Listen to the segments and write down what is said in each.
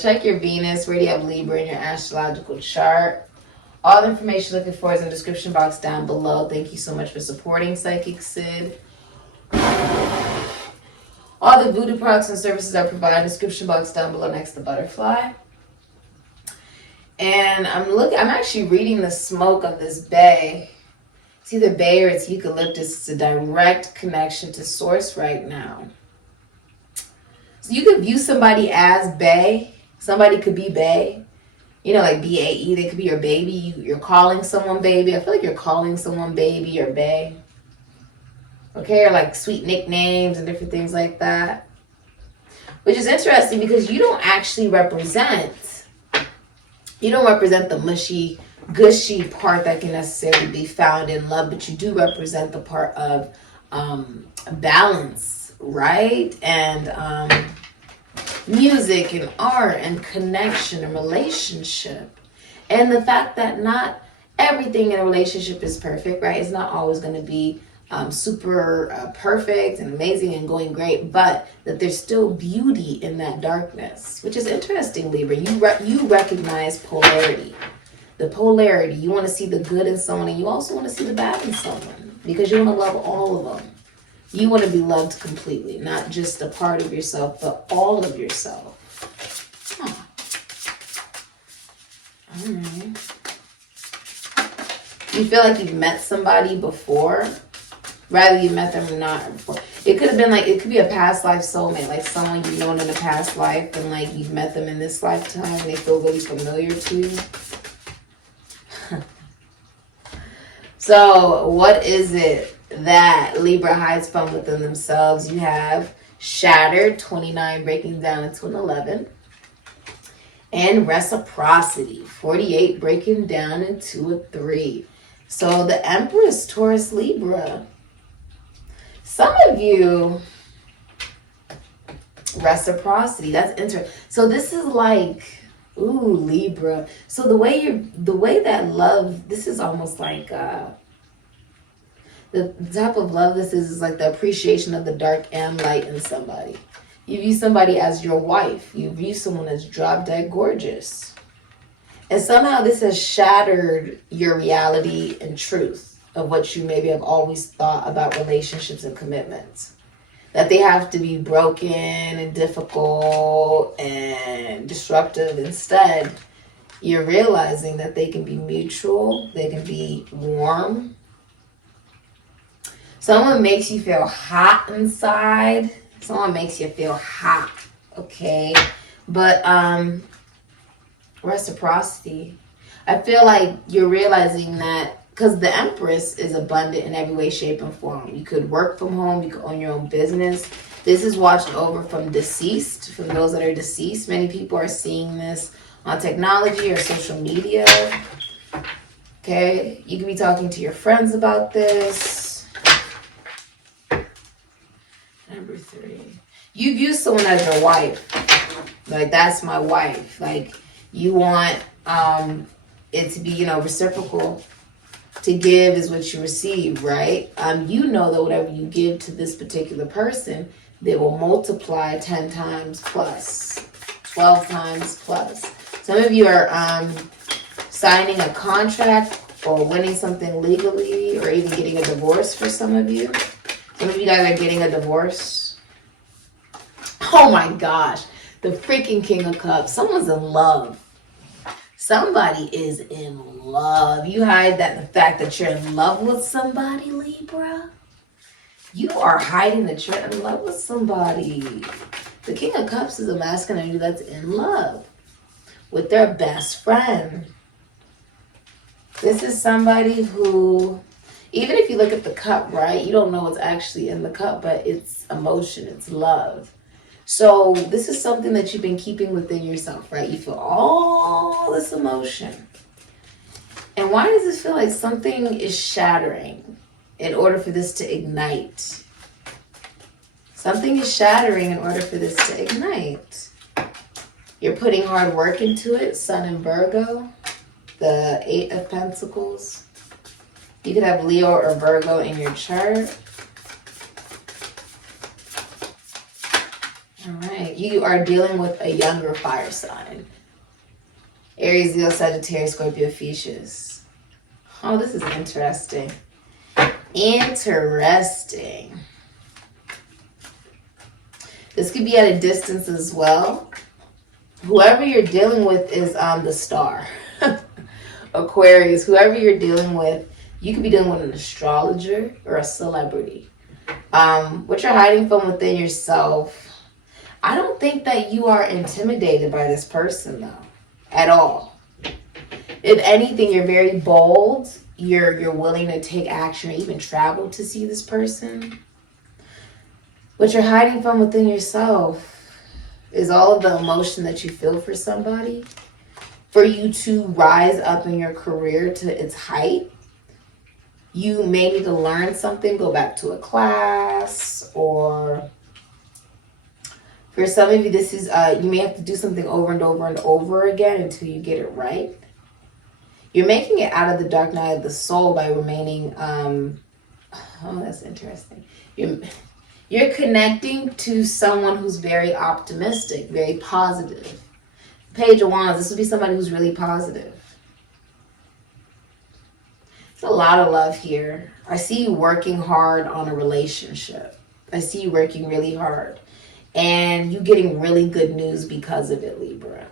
check your Venus. Where do you have Libra in your astrological chart? All the information looking for is in the description box down below. Thank you so much for supporting Sikiksyd. All the voodoo products and services are provided in the description box down below next to butterfly. And I'm actually reading the smoke of this bay. It's either bay or it's eucalyptus. It's a direct connection to source right now. So you could view somebody as bay. Somebody could be bay. You know, like B-A-E, they could be your baby. You're calling someone baby. I feel like you're calling someone baby or bae. Okay, or like sweet nicknames and different things like that. Which is interesting because you don't actually represent the mushy, gushy part that can necessarily be found in love, but you do represent the part of balance, right? And music and art and connection and relationship. And the fact that not everything in a relationship is perfect, right? It's not always going to be super perfect and amazing and going great, but that there's still beauty in that darkness, which is interesting, Libra. You recognize polarity. The polarity. You want to see the good in someone and you also want to see the bad in someone because you want to love all of them. You want to be loved completely, not just a part of yourself, but all of yourself. Huh. All right. You feel like you've met somebody before, rather you met them or not before. It could have been like, it could be a past life soulmate, like someone you've known in a past life and like you've met them in this lifetime and they feel really familiar to you. So what is it that Libra hides from within themselves? You have Shattered, 29, breaking down into an 11. And Reciprocity, 48, breaking down into a 3. So the Empress, Taurus, Libra. Some of you, Reciprocity, that's interesting. So this is like, ooh, Libra. So the way that love, this is almost like the type of love this is like the appreciation of the dark and light in somebody. You view somebody as your wife. You view someone as drop dead gorgeous. And somehow this has shattered your reality and truth of what you maybe have always thought about relationships and commitments. That they have to be broken and difficult and disruptive. Instead, you're realizing that they can be mutual. They can be warm. Someone makes you feel hot inside. Someone makes you feel hot, okay? But reciprocity. I feel like you're realizing that, because the Empress is abundant in every way, shape, and form. You could work from home. You could own your own business. This is watched over from deceased, from those that are deceased. Many people are seeing this on technology or social media. Okay? You could be talking to your friends about this. Number 3. You view someone as your wife. Like, that's my wife. Like, you want it to be, reciprocal. To give is what you receive, right? You know that whatever you give to this particular person, they will multiply 10 times plus, 12 times plus. Some of you are signing a contract or winning something legally or even getting a divorce for some of you. Some of you guys are getting a divorce. Oh my gosh. The freaking King of Cups. Someone's in love. Somebody is in love. You hide the fact that you're in love with somebody, Libra. You are hiding that you're in love with somebody. The King of Cups is a masculine energy that's in love with their best friend. This is somebody who, even if you look at the cup, right, you don't know what's actually in the cup, but it's emotion, it's love. So this is something that you've been keeping within yourself, right? You feel all this emotion. And why does it feel like something is shattering in order for this to ignite? Something is shattering in order for this to ignite. You're putting hard work into it, Sun and Virgo, the 8 of Pentacles. You could have Leo or Virgo in your chart. All right. You are dealing with a younger fire sign. Aries, Leo, Sagittarius, Scorpio, Pisces. Oh, this is interesting. Interesting. This could be at a distance as well. Whoever you're dealing with is the star. Aquarius, whoever you're dealing with, you could be dealing with an astrologer or a celebrity. What you're hiding from within yourself. I don't think that you are intimidated by this person, though, at all. If anything, you're very bold. You're willing to take action or even travel to see this person. What you're hiding from within yourself is all of the emotion that you feel for somebody. For you to rise up in your career to its height, you may need to learn something, go back to a class, or for some of you, this is you may have to do something over and over and over again until you get it right. You're making it out of the dark night of the soul by remaining, oh, that's interesting. You're connecting to someone who's very optimistic, very positive. Page of Wands, this would be somebody who's really positive. There's a lot of love here. I see you working hard on a relationship. I see you working really hard. And you getting really good news because of it, Libra.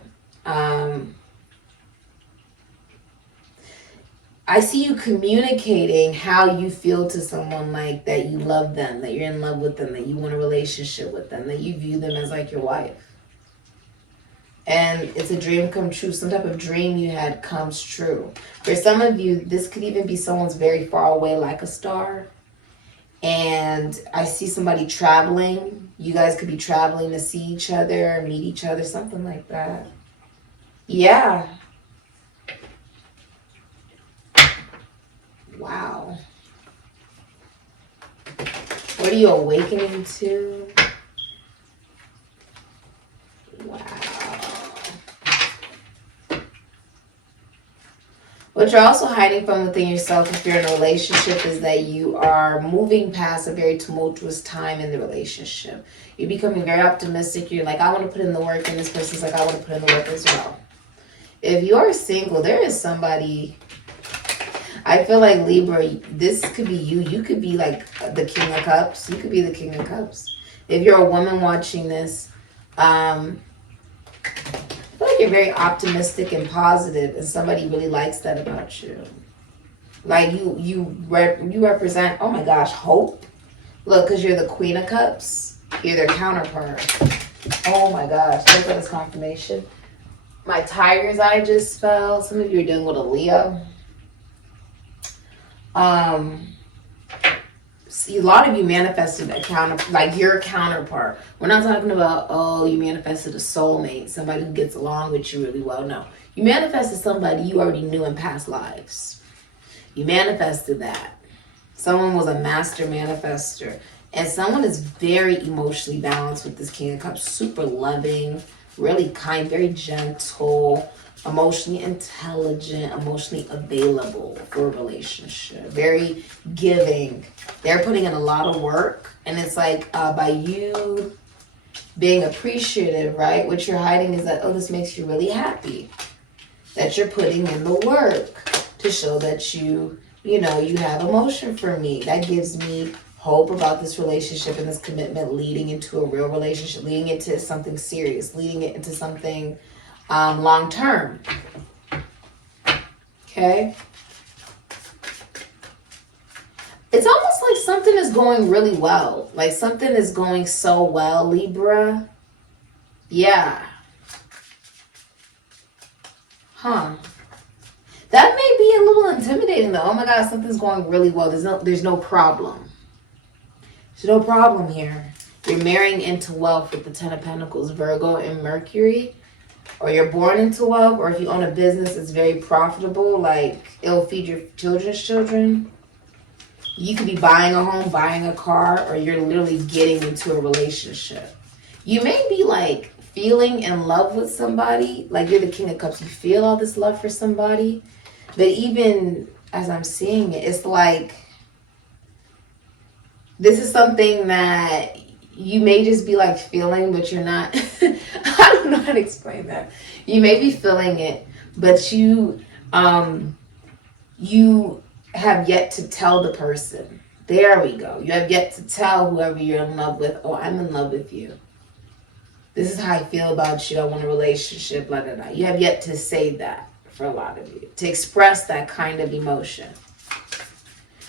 I see you communicating how you feel to someone, like that you love them, that you're in love with them, that you want a relationship with them, that you view them as like your wife. And it's a dream come true. Some type of dream you had comes true. For some of you, this could even be someone's very far away, like a star. And I see somebody traveling. You guys could be traveling to see each other, meet each other, something like that. Yeah. Wow. What are you awakening to? Wow. What you're also hiding from within yourself if you're in a relationship is that you are moving past a very tumultuous time in the relationship. You're becoming very optimistic. You're like, I want to put in the work, and this person's like, I want to put in the work as well. If you're single, there is somebody... I feel like Libra, this could be you. You could be like the King of Cups. You could be the King of Cups. If you're a woman watching this, I feel like you're very optimistic and positive, and somebody really likes that about you. Like you represent, oh my gosh, hope. Look, because you're the Queen of Cups. You're their counterpart. Oh my gosh, look at this confirmation. My tiger's eye just fell. Some of you are dealing with a Leo. See, a lot of you manifested your counterpart. We're not talking about, oh, you manifested a soulmate, somebody who gets along with you really well. No, you manifested somebody you already knew in past lives. You manifested that. Someone was a master manifester, and someone is very emotionally balanced with this King of Cups. Super loving, really kind, very gentle, emotionally intelligent, emotionally available for a relationship, very giving. They're putting in a lot of work, and it's like by you being appreciative, right? What you're hiding is that, oh, this makes you really happy, that you're putting in the work to show that you have emotion for me. That gives me hope about this relationship and this commitment leading into a real relationship, leading into something serious, leading it into something long term. Okay. It's almost like something is going really well. Like something is going so well, Libra. Yeah. Huh. That may be a little intimidating though. Oh my God, something's going really well. There's no problem. There's no problem here. You're marrying into wealth with the Ten of Pentacles, Virgo and Mercury. Or you're born into wealth, or if you own a business, it's very profitable, like it'll feed your children's children. You could be buying a home, buying a car, or you're literally getting into a relationship. You may be like feeling in love with somebody, like you're the King of Cups, you feel all this love for somebody, but even as I'm seeing it, it's like this is something that you may just be like feeling, but you're not. I don't know how to explain that. You may be feeling it, but you have yet to tell the person. There we go. You have yet to tell whoever you're in love with, oh, I'm in love with you. This is how I feel about you. I want a relationship, blah, blah, blah. You have yet to say that for a lot of you, to express that kind of emotion.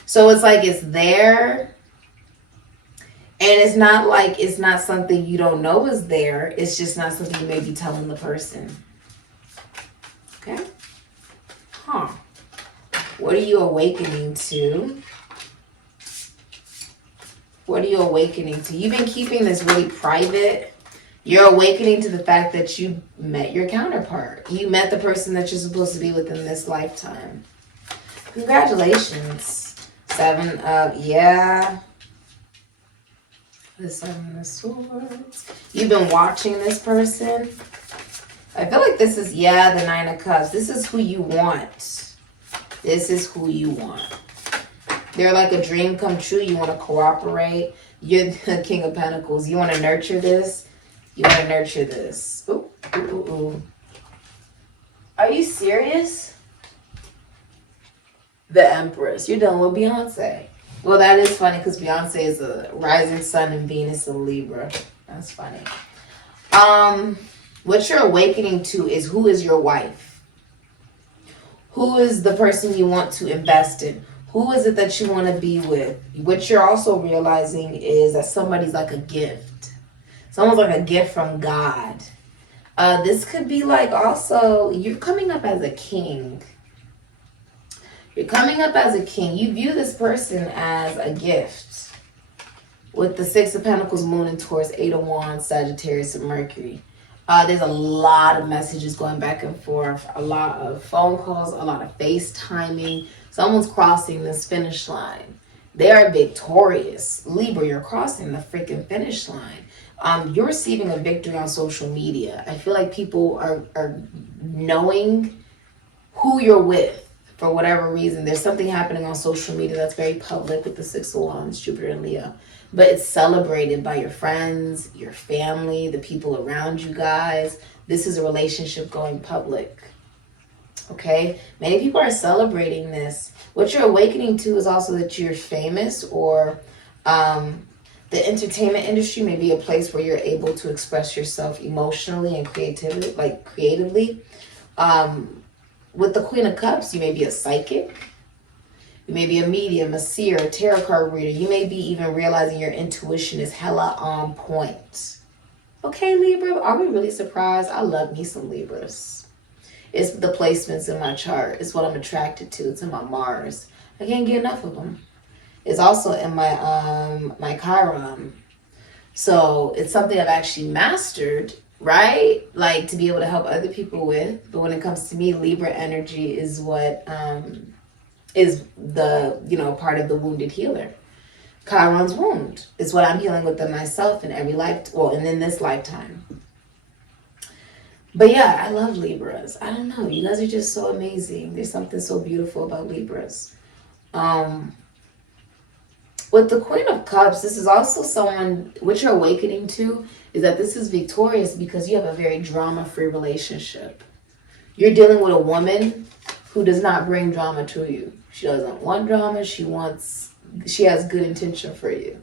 So it's like it's there, and it's not like it's not something you don't know is there. It's just not something you may be telling the person. Okay? Huh. What are you awakening to? What are you awakening to? You've been keeping this really private. You're awakening to the fact that you met your counterpart. You met the person that you're supposed to be with in this lifetime. Congratulations. 7 of, yeah. The 7 of Swords. You've been watching this person. I feel like this is, yeah, the 9 of Cups. This is who you want. This is who you want. They're like a dream come true. You want to cooperate. You're the King of Pentacles. You want to nurture this. You want to nurture this. Ooh, ooh, ooh, ooh. Are you serious? The Empress. You're dealing with Beyonce. Well, that is funny because Beyonce is a rising sun and Venus in Libra. That's funny. What you're awakening to is who is your wife? Who is the person you want to invest in? Who is it that you want to be with? What you're also realizing is that somebody's like a gift. Someone's like a gift from God. This could be like also, you're coming up as a king. You're coming up as a king. You view this person as a gift. With the 6 of Pentacles, Moon and Taurus, 8 of Wands, Sagittarius and Mercury. There's a lot of messages going back and forth. A lot of phone calls, a lot of FaceTiming. Someone's crossing this finish line. They are victorious. Libra, you're crossing the freaking finish line. You're receiving a victory on social media. I feel like people are knowing who you're with for whatever reason. There's something happening on social media that's very public with the 6 of Wands, Jupiter and Leo. But it's celebrated by your friends, your family, the people around you guys. This is a relationship going public. Okay? Many people are celebrating this. What you're awakening to is also that you're famous, or the entertainment industry may be a place where you're able to express yourself emotionally and creatively. With the Queen of Cups, you may be a psychic. You may be a medium, a seer, a tarot card reader. You may be even realizing your intuition is hella on point. Okay, Libra, are we really surprised? I love me some Libras. It's the placements in my chart. It's what I'm attracted to. It's in my Mars. I can't get enough of them. It's also in my my Chiron. So it's something I've actually mastered, right? Like to be able to help other people with. But when it comes to me, Libra energy is what is the, part of the wounded healer. Chiron's wound is what I'm healing within myself in every and in this lifetime. But yeah, I love Libras. I don't know. You guys are just so amazing. There's something so beautiful about Libras. With the Queen of Cups, this is also someone, what you're awakening to is that this is victorious because you have a very drama-free relationship. You're dealing with a woman who does not bring drama to you. She doesn't want drama. She has good intention for you.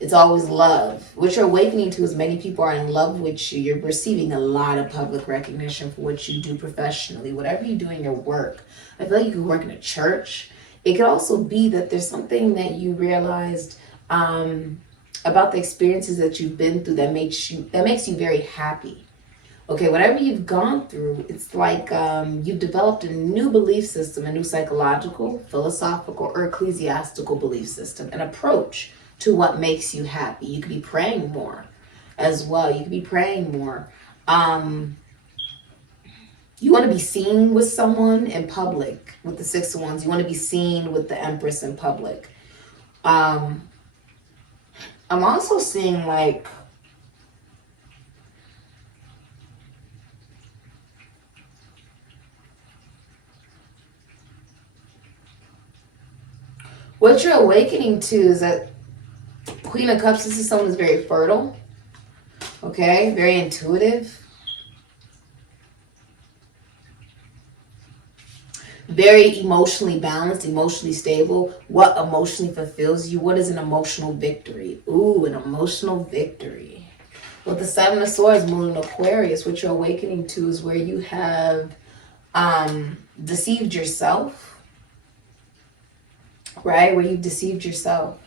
It's always love. What you're awakening to is many people are in love with you. You're receiving a lot of public recognition for what you do professionally. Whatever you do in your work. I feel like you could work in a church. It could also be that there's something that you realized about the experiences that you've been through that makes you very happy. Okay, whatever you've gone through, it's like you've developed a new belief system, a new psychological, philosophical, or ecclesiastical belief system, an approach to what makes you happy. You could be praying more as well. You could be praying more. You want to be seen with someone in public with the 6 of Wands. You want to be seen with the Empress in public. I'm also seeing like what you're awakening to is that Queen of Cups, this is someone who's very fertile. Okay, very intuitive. Very emotionally balanced, emotionally stable. What emotionally fulfills you? What is an emotional victory? Ooh, an emotional victory. With the Seven of Swords, Moon in Aquarius, what you're awakening to is where you have deceived yourself. Right? Where you've deceived yourself.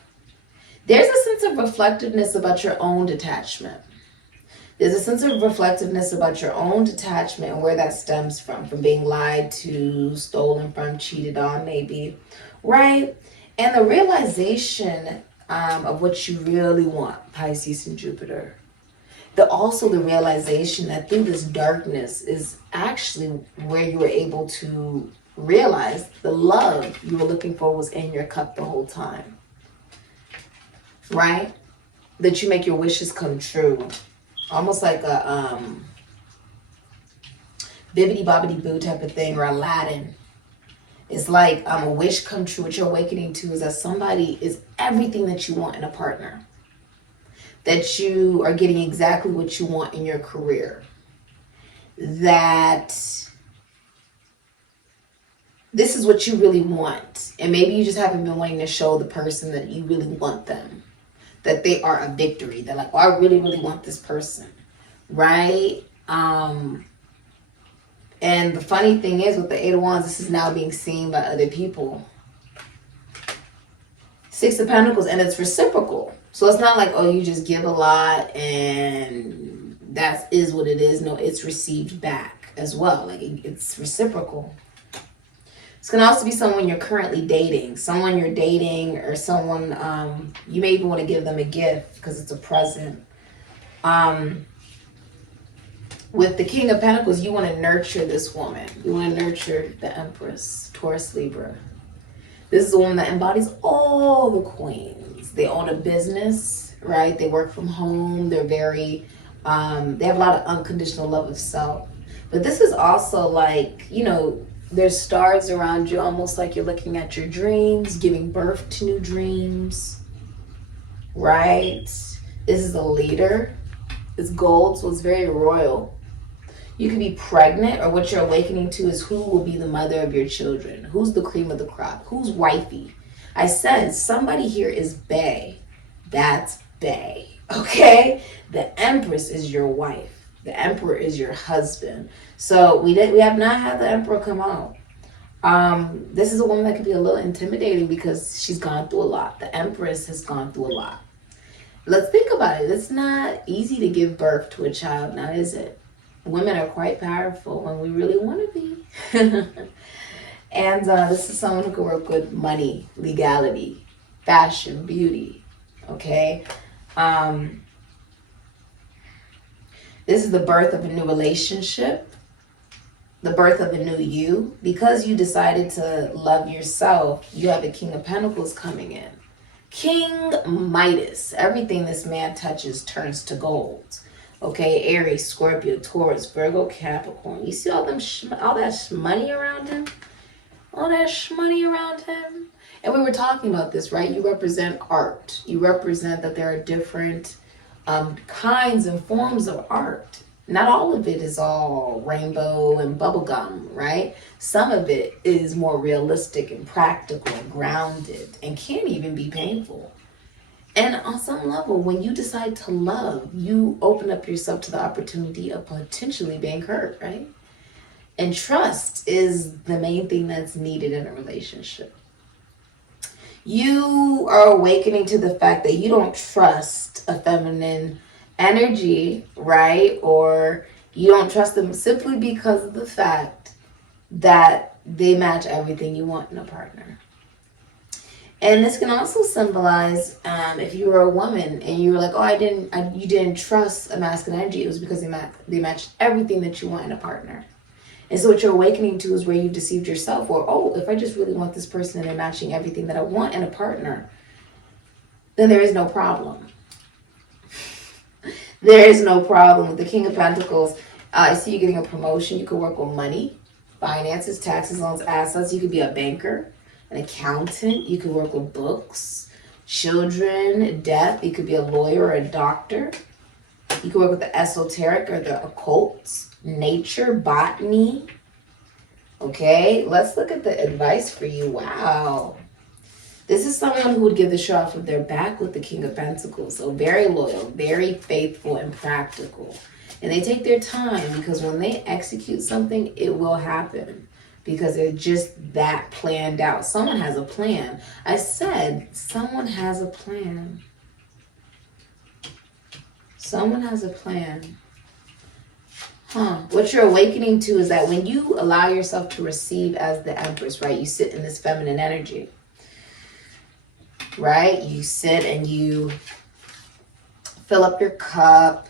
There's a sense of reflectiveness about your own detachment. There's a sense of reflectiveness about your own detachment and where that stems from being lied to, stolen from, cheated on maybe, right? And the realization of what you really want, Pisces and Jupiter. Also the realization that through this darkness is actually where you were able to realize the love you were looking for was in your cup the whole time, right? That you make your wishes come true. Almost like a bibbidi bobbidi boo type of thing, or Aladdin. It's like a wish come true. What you're awakening to is that somebody is everything that you want in a partner. That you are getting exactly what you want in your career. That this is what you really want. And maybe you just haven't been wanting to show the person that you really want them. That they are a victory. They're like, oh, I really, really want this person. Right? And the funny thing is with the Eight of Wands, this is now being seen by other people. Six of Pentacles, and it's reciprocal. So it's not like, oh, you just give a lot and that is what it is. No, it's received back as well. Like it's reciprocal. This can also be someone you're currently dating. Someone you're dating or someone, you may even want to give them a gift because it's a present. With the King of Pentacles, you want to nurture this woman. You want to nurture the Empress, Taurus, Libra. This is a woman that embodies all the queens. They own a business, right? They work from home. They're very, they have a lot of unconditional love of self. But this is also like, you know, there's stars around you, almost like you're looking at your dreams, giving birth to new dreams, right? This is a leader. It's gold, so it's very royal. You could be pregnant, or what you're awakening to is who will be the mother of your children. Who's the cream of the crop? Who's wifey? I said somebody here is bae. That's bae, okay? The Empress is your wife. The Emperor is your husband. So we have not had the Emperor come out. This is a woman that could be a little intimidating because she's gone through a lot. The Empress has gone through a lot. Let's think about it. It's not easy to give birth to a child now, is it? Women are quite powerful when we really want to be. And this is someone who can work with money, legality, fashion, beauty, okay? This is the birth of a new relationship, the birth of a new you. Because you decided to love yourself, you have a King of Pentacles coming in. King Midas. Everything this man touches turns to gold. Okay, Aries, Scorpio, Taurus, Virgo, Capricorn. You see all that money around him? All that money around him? And we were talking about this, right? You represent art. You represent that there are different kinds and forms of art. Not all of it is all rainbow and bubblegum, right? Some of it is more realistic and practical and grounded and can even be painful. And on some level, when you decide to love, you open up yourself to the opportunity of potentially being hurt, right? And trust is the main thing that's needed in a relationship. You are awakening to the fact that you don't trust a feminine energy, right? Or you don't trust them simply because of the fact that they match everything you want in a partner. And this can also symbolize if you were a woman and you were like, oh, you didn't trust a masculine energy. It was because they matched everything that you want in a partner. And so what you're awakening to is where you deceived yourself, or, oh, if I just really want this person and they're matching everything that I want in a partner, then there is no problem. There is no problem. With the King of Pentacles, I see you getting a promotion. You could work with money, finances, taxes, loans, assets. You could be a banker, an accountant. You could work with books, children, death. You could be a lawyer or a doctor. You could work with the esoteric or the occult, nature, botany. Okay, let's look at the advice for you. Wow. This is someone who would give the show off of their back with the King of Pentacles. So very loyal, very faithful, and practical. And they take their time because when they execute something, it will happen. Because they're just that planned out. Someone has a plan. I said someone has a plan. Someone has a plan. What you're awakening to is that when you allow yourself to receive as the Empress, right? You sit in this feminine energy. Right? You sit and you fill up your cup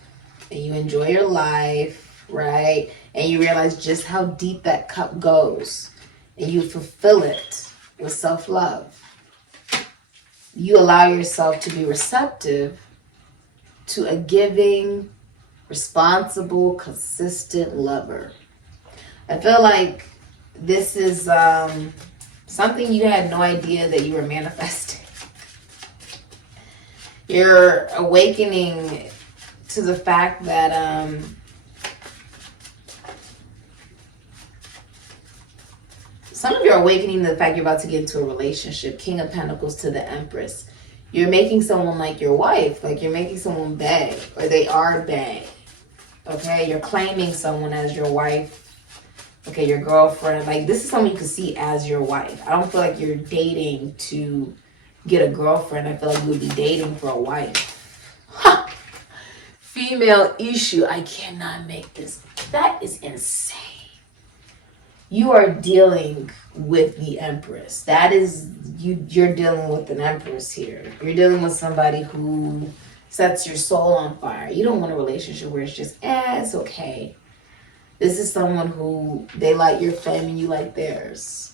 and you enjoy your life, right? And you realize just how deep that cup goes and you fulfill it with self-love. You allow yourself to be receptive to a giving, responsible, consistent lover. I feel like this is something you had no idea that you were manifesting. You're awakening to the fact that some of you are awakening to the fact you're about to get into a relationship. King of Pentacles to the Empress. You're making someone like your wife, like you're making someone bae, or they are bae. Okay, you're claiming someone as your wife. Okay, your girlfriend. Like this is someone you can see as your wife. I don't feel like you're dating to get a girlfriend. I feel like you would be dating for a wife. Ha! Female issue. I cannot make this. That is insane. You are dealing with the Empress. That is, you're dealing with an Empress here. You're dealing with somebody who sets your soul on fire. You don't want a relationship where it's just, it's okay. This is someone who, they light your flame and you light theirs.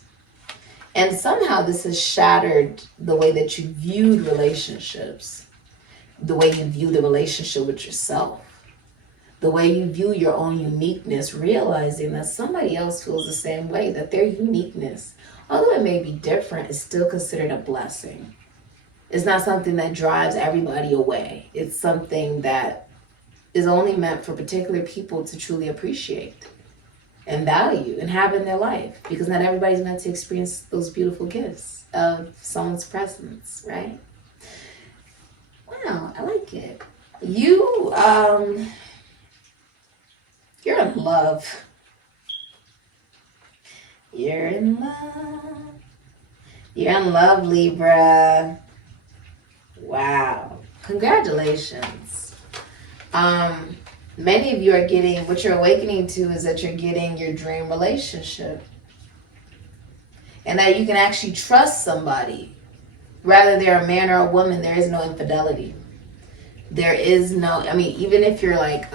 And somehow this has shattered the way that you viewed relationships, the way you view the relationship with yourself, the way you view your own uniqueness, realizing that somebody else feels the same way, that their uniqueness, although it may be different, is still considered a blessing. It's not something that drives everybody away. It's something that is only meant for particular people to truly appreciate and value and have in their life, because not everybody's meant to experience those beautiful gifts of someone's presence, right? Wow, I like it. You're in love. You're in love. You're in love, Libra. Wow. Congratulations. Many of you are getting, what you're awakening to is that you're getting your dream relationship. And that you can actually trust somebody. Whether they're a man or a woman, there is no infidelity. There is no, I mean, even if you're like,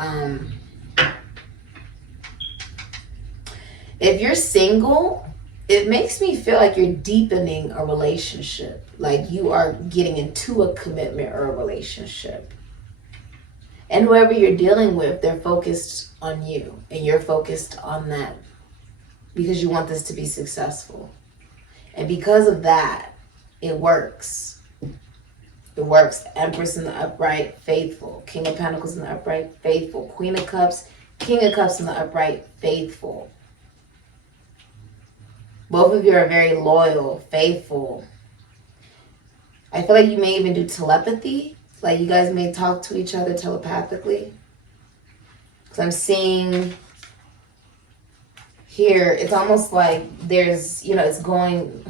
if you're single, it makes me feel like you're deepening a relationship. Like you are getting into a commitment or a relationship. And whoever you're dealing with, they're focused on you. And you're focused on them. Because you want this to be successful. And because of that, it works. It works. Empress in the upright, faithful. King of Pentacles in the upright, faithful. Queen of Cups, King of Cups in the upright, faithful. Both of you are very loyal, faithful. I feel like you may even do telepathy. Like you guys may talk to each other telepathically. Because I'm seeing here, it's almost like there's, you know, it's going,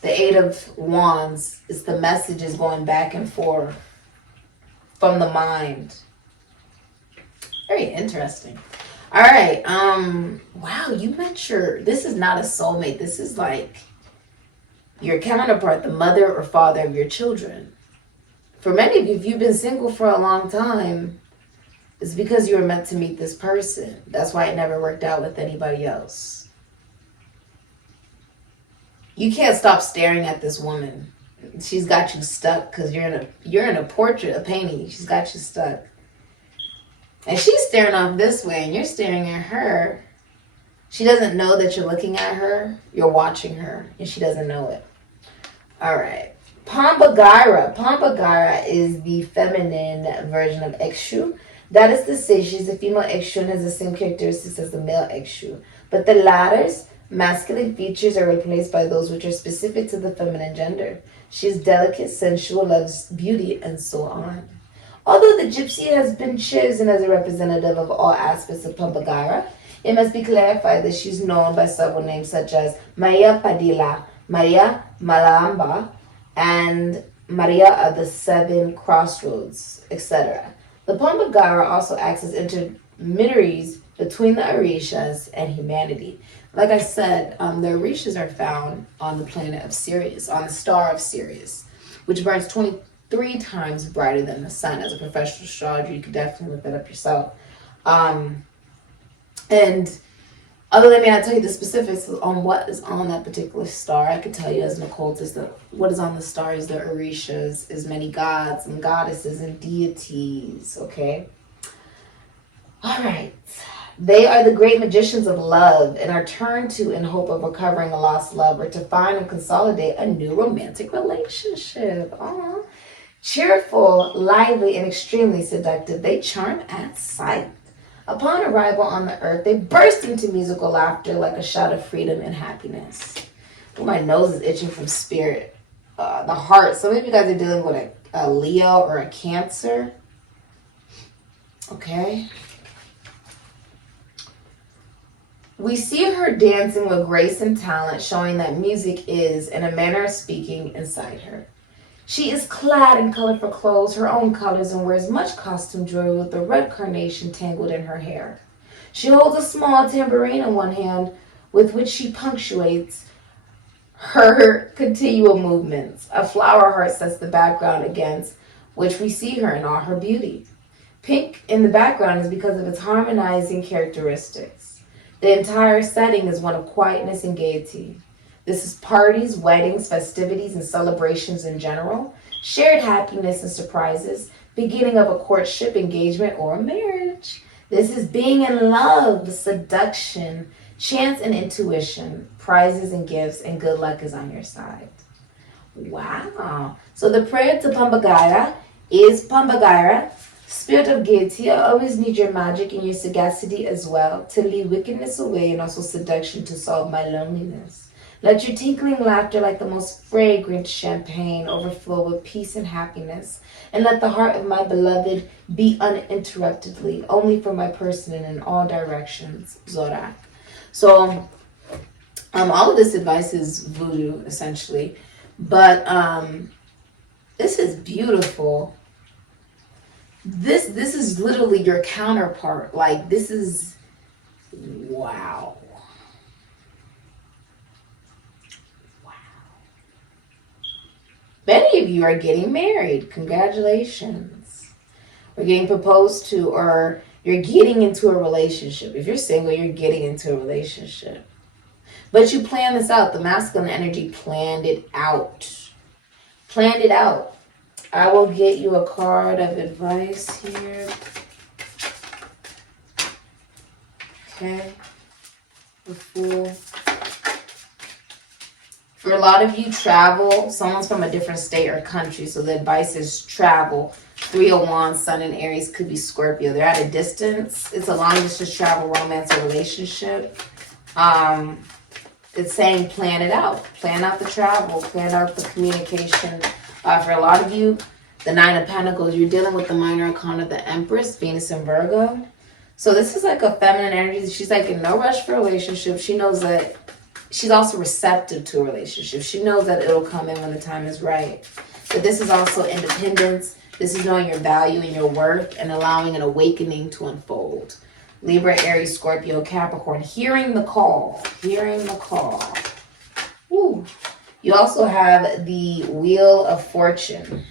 the Eight of Wands, is the message is going back and forth from the mind. Very interesting. All right. Wow, you met this is not a soulmate. This is like your counterpart, the mother or father of your children. For many of you, if you've been single for a long time, it's because you were meant to meet this person. That's why it never worked out with anybody else. You can't stop staring at this woman. She's got you stuck because you're in a portrait, a painting. She's got you stuck. And she's staring off this way and you're staring at her. She doesn't know that you're looking at her. You're watching her and she doesn't know it. All right. Pambagara. Pambagara is the feminine version of Ekshu. That is to say, she's a female Ekshu and has the same characteristics as the male Ekshu. But the latter's masculine features are replaced by those which are specific to the feminine gender. She is delicate, sensual, loves beauty, and so on. Although the gypsy has been chosen as a representative of all aspects of Pambagara, it must be clarified that she's known by several names such as Maria Padilla, Maria Malamba, and Maria of the Seven Crossroads, etc. The Pambagara also acts as intermediaries between the Orishas and humanity. Like I said, the Orishas are found on the planet of Sirius, on the star of Sirius, which burns 23 times brighter than the sun. As a professional astrologer, you could definitely look that up yourself. And although they may not tell you the specifics on what is on that particular star, I could tell you as an occultist that what is on the star is the Orishas, is many gods and goddesses and deities, okay? All right. They are the great magicians of love and are turned to in hope of recovering a lost love or to find and consolidate a new romantic relationship. Aww. Cheerful, lively, and extremely seductive, they charm at sight. Upon arrival on the earth, they burst into musical laughter like a shout of freedom and happiness. Oh, my nose is itching from spirit. The heart. Some of you guys are dealing with a Leo or a Cancer. Okay. We see her dancing with grace and talent, showing that music is, in a manner of speaking, inside her. She is clad in colorful clothes, her own colors, and wears much costume jewelry with a red carnation tangled in her hair. She holds a small tambourine in one hand, with which she punctuates her continual movements. A flower heart sets the background against which we see her in all her beauty. Pink in the background is because of its harmonizing characteristics. The entire setting is one of quietness and gaiety. This is parties, weddings, festivities, and celebrations in general, shared happiness and surprises, beginning of a courtship, engagement, or a marriage. This is being in love, seduction, chance and intuition, prizes and gifts, and good luck is on your side. Wow. So the prayer to Pambagara is Pambagara, spirit of gaiety. I always need your magic and your sagacity as well to lead wickedness away and also seduction to solve my loneliness. Let your tinkling laughter like the most fragrant champagne overflow with peace and happiness. And let the heart of my beloved beat uninterruptedly, only for my person and in all directions. Zorak. So, all of this advice is voodoo, essentially. But this is beautiful. This is literally your counterpart. Like, this is, wow. Many of you are getting married. Congratulations. Or getting proposed to, or you're getting into a relationship. If you're single, you're getting into a relationship. But you plan this out. The masculine energy planned it out. Planned it out. I will get you a card of advice here. Okay. The Fool. For a lot of you, travel. Someone's from a different state or country, so the advice is travel. 3 of Wands, Sun in Aries, could be Scorpio. They're at a distance. It's a long distance travel, romance, or relationship. It's saying plan it out. Plan out the travel. Plan out the communication. For a lot of you, the 9 of Pentacles, you're dealing with the minor arcana of the Empress, Venus and Virgo. So this is like a feminine energy. She's like in no rush for a relationship. She knows that. She's also receptive to a relationship. She knows that it'll come in when the time is right. But this is also independence. This is knowing your value and your worth and allowing an awakening to unfold. Libra, Aries, Scorpio, Capricorn. Hearing the call. Hearing the call. Ooh. You also have the Wheel of Fortune.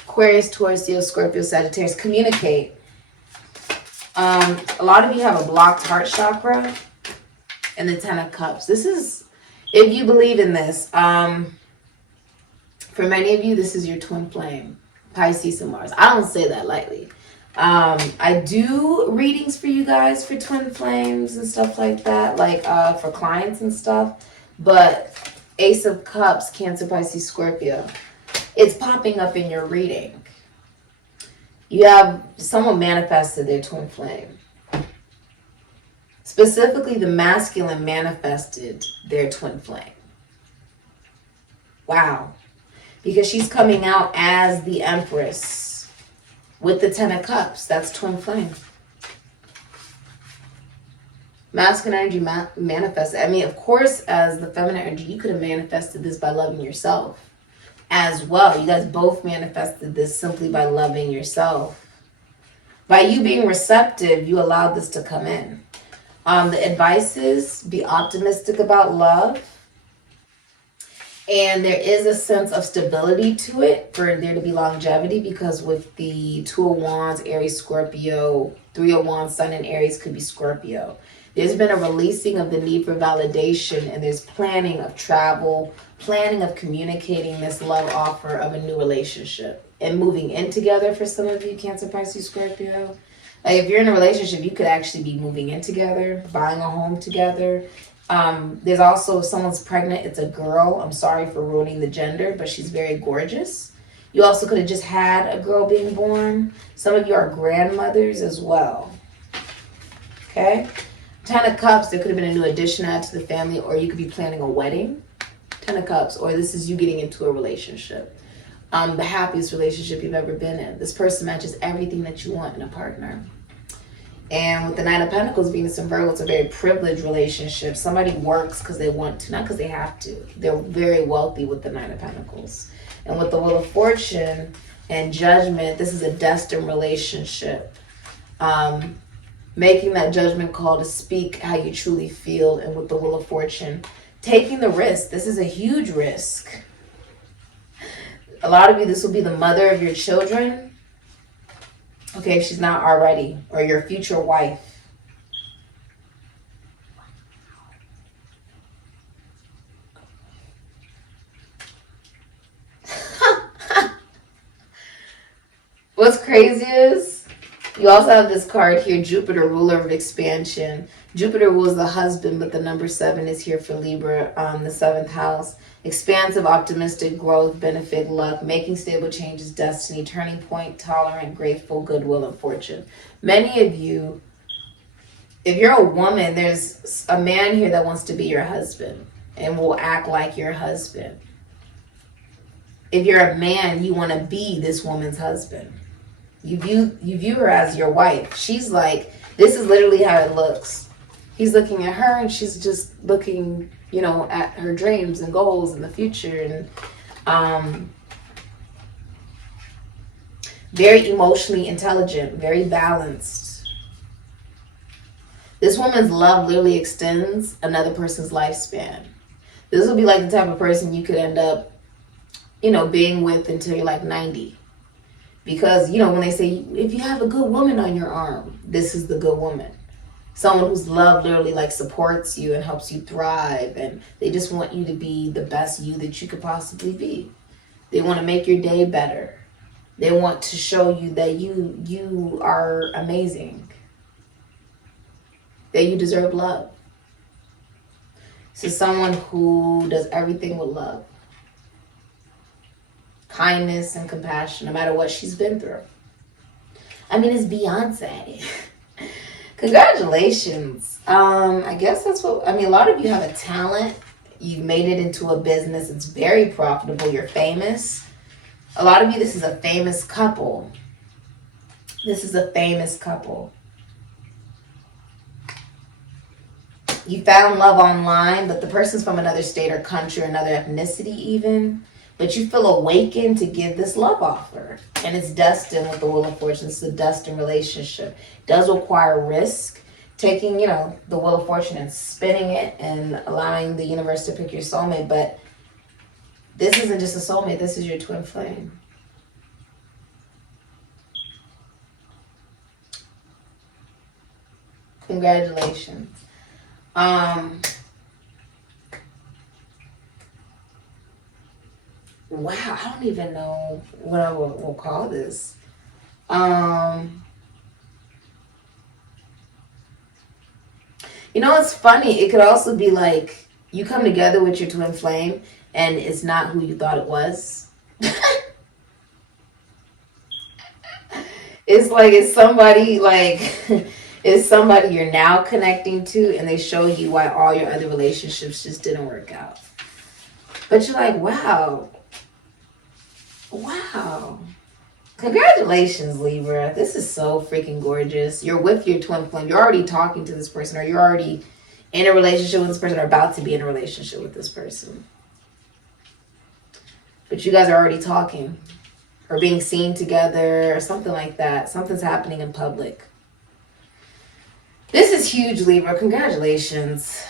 Aquarius, Taurus, Leo, Scorpio, Sagittarius. Communicate. A lot of you have a blocked heart chakra. And the 10 of Cups. This is, if you believe in this, for many of you, this is your twin flame, Pisces and Mars. I don't say that lightly. I do readings for you guys for twin flames and stuff like that, like for clients and stuff. But Ace of Cups, Cancer, Pisces, Scorpio. It's popping up in your reading. You have someone manifested their twin flame. Specifically, the masculine manifested their twin flame. Wow. Because she's coming out as the Empress with the Ten of Cups. That's twin flame. Masculine energy manifested. I mean, of course, as the feminine energy, you could have manifested this by loving yourself as well. You guys both manifested this simply by loving yourself. By you being receptive, you allowed this to come in. The advice is be optimistic about love. And there is a sense of stability to it for there to be longevity, because with the Two of Wands, Aries, Scorpio, Three of Wands, Sun in Aries could be Scorpio. There's been a releasing of the need for validation, and there's planning of travel, planning of communicating this love offer of a new relationship and moving in together for some of you, Cancer, Pisces, Scorpio. Like if you're in a relationship, you could actually be moving in together, buying a home together. There's also, if someone's pregnant, it's a girl. I'm sorry for ruining the gender, but she's very gorgeous. You also could have just had a girl being born. Some of you are grandmothers as well. Okay? Ten of Cups, there could have been a new addition added to the family, or you could be planning a wedding. Ten of Cups, or this is you getting into a relationship. The happiest relationship you've ever been in. This person matches everything that you want in a partner. And with the Nine of Pentacles, Venus and Virgo, it's a very privileged relationship. Somebody works because they want to, not because they have to. They're very wealthy with the Nine of Pentacles. And with the Wheel of Fortune and Judgment, this is a destined relationship. Making that judgment call to speak how you truly feel. And with the Wheel of Fortune, taking the risk. This is a huge risk. A lot of you, this will be the mother of your children. Okay, if she's not already. Or your future wife. What's crazy is, you also have this card here, Jupiter, ruler of expansion. Jupiter rules the husband, but the number 7 is here for Libra, the 7th house. Expansive, optimistic, growth, benefit, luck, making stable changes, destiny, turning point, tolerant, grateful, goodwill, and fortune. Many of you, if you're a woman, there's a man here that wants to be your husband and will act like your husband. If you're a man, you want to be this woman's husband. You view her as your wife. She's like, this is literally how it looks. He's looking at her and she's just looking, you know, at her dreams and goals in the future. And very emotionally intelligent, very balanced. This woman's love literally extends another person's lifespan. This will be like the type of person you could end up, you know, being with until you're like 90. Because, you know, when they say, if you have a good woman on your arm, this is the good woman. Someone whose love literally like supports you and helps you thrive. And they just want you to be the best you that you could possibly be. They want to make your day better. They want to show you that you are amazing. That you deserve love. This is someone who does everything with love. Kindness and compassion, no matter what she's been through. I mean, it's Beyonce. Congratulations. I guess that's what, I mean, a lot of you have a talent. You've made it into a business. It's very profitable. You're famous. A lot of you, this is a famous couple. This is a famous couple. You found love online, but the person's from another state or country or another ethnicity even. But you feel awakened to give this love offer. And it's destined with the Wheel of Fortune. It's a destined relationship. It does require risk. Taking, you know, the Wheel of Fortune and spinning it and allowing the universe to pick your soulmate. But this isn't just a soulmate. This is your twin flame. Congratulations. Wow, I don't even know what I will call this. You know, it's funny. It could also be like you come together with your twin flame and it's not who you thought it was. It's like it's somebody like it's somebody you're now connecting to, and they show you why all your other relationships just didn't work out. But you're like, wow. Congratulations, Libra. This is so freaking gorgeous. You're with your twin flame. You're already talking to this person, or you're already in a relationship with this person, or about to be in a relationship with this person. But you guys are already talking, or being seen together, or something like that. Something's happening in public. This is huge, Libra. Congratulations.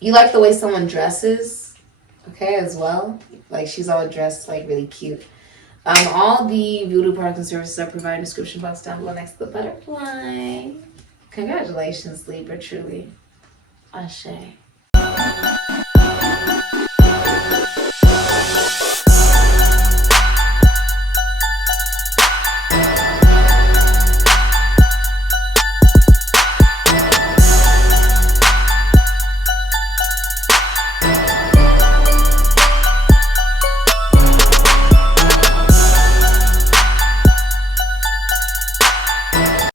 You like the way someone dresses, okay, as well. Like she's all dressed like really cute. All the voodoo products and services are provided in the description box down below next to the butterfly. Congratulations, Libra, truly. Ashe.